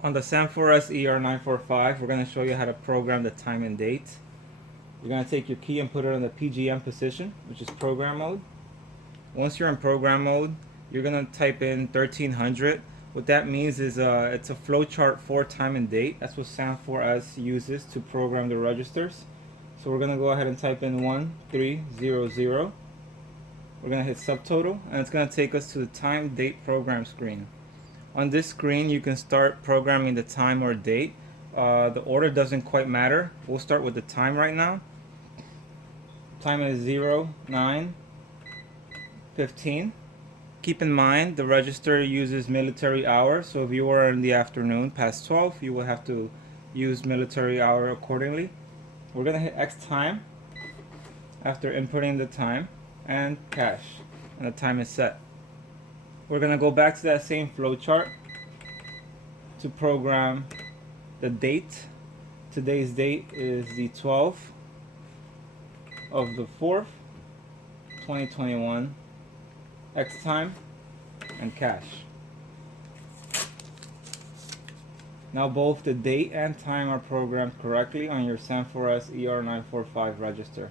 On the SAM4s ER-915, we're going to show you how to program the time and date. You're going to take your key and put it on the PGM position, which is program mode. Once you're in program mode, you're going to type in 1300. What that means is it's a flowchart for time and date. That's what SAM4s uses to program the registers. So we're going to go ahead and type in 1300. We're going to hit subtotal, and it's going to take us to the time date program screen. On this screen, you can start programming the time or date. The order doesn't quite matter. We'll start with the time right now. Time is 09:15. Keep in mind the register uses military hour, so if you are in the afternoon past 12, you will have to use military hour accordingly. We're going to hit X time after inputting the time and cache, and the time is set. We're going to go back to that same flowchart to program the date. Today's date is the 12th of the 4th, 2021. X time and cache. Now both the date and time are programmed correctly on your SAM4s ER-915 register.